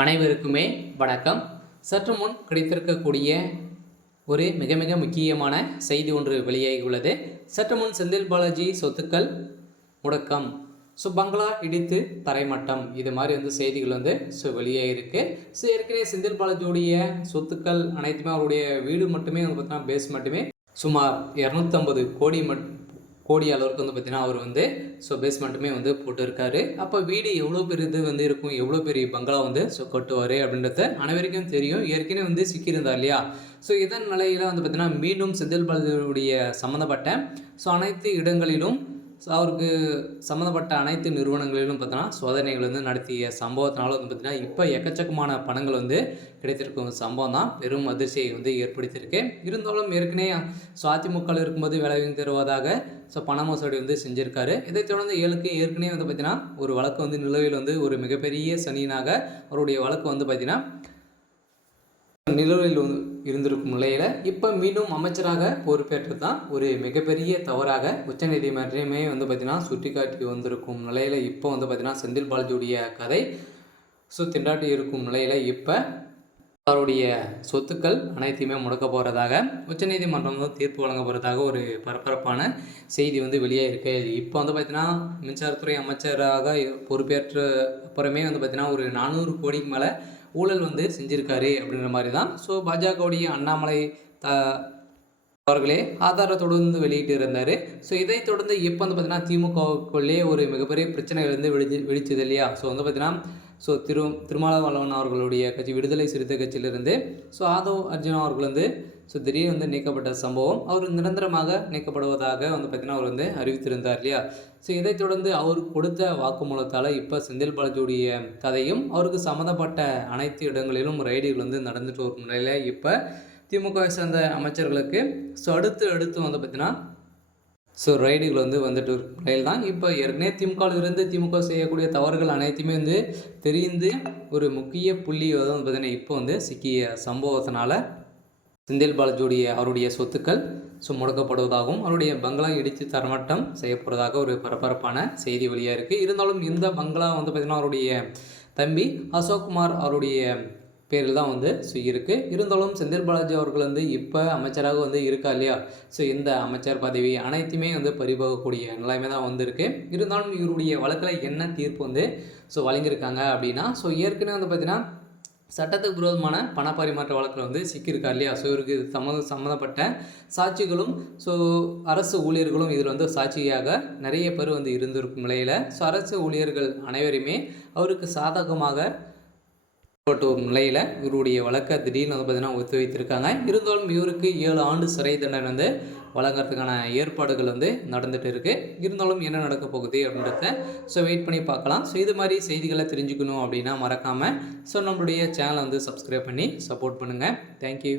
அனைவருக்குமே வணக்கம். சற்று முன் கிடைத்திருக்கக்கூடிய ஒரு மிக மிக முக்கியமான செய்தி ஒன்று வெளியாகியுள்ளது. சற்று முன் செந்தில் பாலாஜி சொத்துக்கள் முடக்கம், பங்களா இடித்து தரைமட்டம், இது மாதிரி செய்திகள் வெளியாகிருக்கு. ஏற்கனவே செந்தில் பாலாஜியுடைய சொத்துக்கள் அனைத்துமே அவருடைய வீடு மட்டுமே பார்த்தீங்கன்னா பேஸ் மட்டுமே சுமார் 250 கோடி அளவுக்கு பார்த்தீங்கன்னா அவர் பேஸ்மெண்ட்டுமே போட்டிருக்காரு. அப்போ வீடு எவ்வளோ பெரிய இது இருக்கும், எவ்வளோ பெரிய பங்களா கட்டுவார் அப்படின்றது அனைவருக்கும் தெரியும். ஏற்கனவே சிக்கியிருந்தார் இல்லையா? இதன் நிலையில் பார்த்தீங்கன்னா மீண்டும் செந்தில் பாலாஜியுடைய சம்மந்தப்பட்ட அனைத்து இடங்களிலும் அவருக்கு சம்மந்தப்பட்ட அனைத்து நிறுவனங்களிலும் பார்த்தீங்கன்னா சோதனைகள் நடத்திய சம்பவத்தினால பார்த்தீங்கன்னா இப்போ எக்கச்சக்கமான பணங்கள் கிடைத்திருக்கும் சம்பவம் தான் பெரும் அதிர்ச்சியை ஏற்படுத்தியிருக்கு. இருந்தாலும் ஏற்கனவே அதிமுகவில் இருக்கும்போது வேலை தருவதாக பண மோசடி செஞ்சுருக்காரு. இதைத் தொடர்ந்து ஏற்கனவே பார்த்தீங்கன்னா ஒரு வழக்கு நிலுவையில் ஒரு மிகப்பெரிய சனியனாக அவருடைய வழக்கு பார்த்தீங்கன்னா நிலுவையில் இருந்திருக்கும் நிலையில் இப்போ மீண்டும் அமைச்சராக பொறுப்பேற்றது தான் ஒரு மிகப்பெரிய தவறாக உச்சநீதிமன்றமே பார்த்தீங்கன்னா சுட்டி காட்டி வந்திருக்கும் நிலையில் இப்போ பார்த்தீங்கன்னா செந்தில் பாலாஜியுடைய கதை திண்டாட்டி இருக்கும் நிலையில் இப்போ அவருடைய சொத்துக்கள் அனைத்தையுமே முடக்க போகிறதாக உச்சநீதிமன்றம் தீர்ப்பு வழங்க போகிறதாக ஒரு பரபரப்பான செய்தி வெளியே இருக்கு. இப்போ பார்த்தீங்கன்னா மின்சாரத்துறை அமைச்சராக பொறுப்பேற்ற அப்புறமே பார்த்தீங்கன்னா ஒரு 400 கோடிக்கு மேலே ஊழல் செஞ்சுருக்காரு அப்படின்ற மாதிரி தான் பாஜகவுடைய அண்ணாமலை அவர்களே ஆதாரத்தோடு வெளியிட்டு இருந்தார். இதை தொடர்ந்து இப்போ பார்த்தீங்கன்னா திமுகவுக்குள்ளே ஒரு மிகப்பெரிய பிரச்சனைகள் வெடிச்சது இல்லையா? பார்த்தீங்கன்னா திருமாவளவன் அவர்களுடைய கட்சி விடுதலை சிறுத்தை கட்சியிலிருந்து ஆதவ் அர்ஜுனா அவர்கள் திடீர்னு நீக்கப்பட்ட சம்பவம், அவர் நிரந்தரமாக நீக்கப்படுவதாக பார்த்தீங்கன்னா அவர் அறிவித்திருந்தார் இல்லையா? இதைத் தொடர்ந்து அவர் கொடுத்த வாக்குமூலத்தால் இப்போ செந்தில் பாலாஜியுடைய கதையும் அவருக்கு சம்மந்தப்பட்ட அனைத்து இடங்களிலும் ரைடுகள் நடந்துட்டு வரும் நிலையில் இப்போ திமுகவை சேர்ந்த அமைச்சர்களுக்கு அடுத்து பார்த்தீங்கன்னா ரைடுகள் வந்துட்டு நிலையில் தான் இப்போ ஏற்கனவே திமுகவிலிருந்து திமுக செய்யக்கூடிய தவறுகள் அனைத்துமே தெரிந்து ஒரு முக்கிய புள்ளி பார்த்தீங்கன்னா இப்போ சிக்கிய சம்பவத்தினால செந்தில் பாலாஜியுடைய அவருடைய சொத்துக்கள் முடக்கப்படுவதாகவும் அவருடைய பங்களா இடித்து தரமட்டம் செய்யப்படுவதாக ஒரு பரபரப்பான செய்தி வெளியாக இருக்குது. இருந்தாலும் இந்த பங்களா பார்த்திங்கன்னா அவருடைய தம்பி அசோக்குமார் அவருடைய பேரில் தான் இருக்குது. இருந்தாலும் செந்தில் பாலாஜி அவர்கள் இப்போ அமைச்சராக இருக்கா இல்லையா? இந்த அமைச்சர் பதவி அனைத்துமே பறிபோகக்கூடிய நிலைமை தான் வந்திருக்கு. இருந்தாலும் இவருடைய வழக்கில் என்ன தீர்ப்பு வழங்கியிருக்காங்க அப்படின்னா ஏற்கனவே பார்த்திங்கன்னா சட்டத்துக்கு விரோதமான பண பரிமாற்ற வழக்கில் சிக்கியிருக்கா இல்லையா? இவருக்கு சம்மந்தப்பட்ட சாட்சிகளும் அரசு ஊழியர்களும் இதில் சாட்சியாக நிறைய பேர் இருந்திருக்கும் நிலையில் அரசு ஊழியர்கள் அனைவருமே அவருக்கு சாதகமாக நிலையில் இவருடைய வழக்கை திடீர்னு பார்த்தீங்கன்னா ஒத்து வைத்திருக்காங்க. இருந்தாலும் இவருக்கு 7 ஆண்டு சிறை தண்டனை வழங்குறதுக்கான ஏற்பாடுகள் நடந்துகிட்டு இருக்குது. இருந்தாலும் என்ன நடக்க போகுது அப்படின்றத வெயிட் பண்ணி பார்க்கலாம். இது மாதிரி செய்திகளை தெரிஞ்சுக்கணும் அப்படின்னா மறக்காமல் நம்மளுடைய சேனலை சப்ஸ்கிரைப் பண்ணி சப்போர்ட் பண்ணுங்கள். தேங்க்யூ.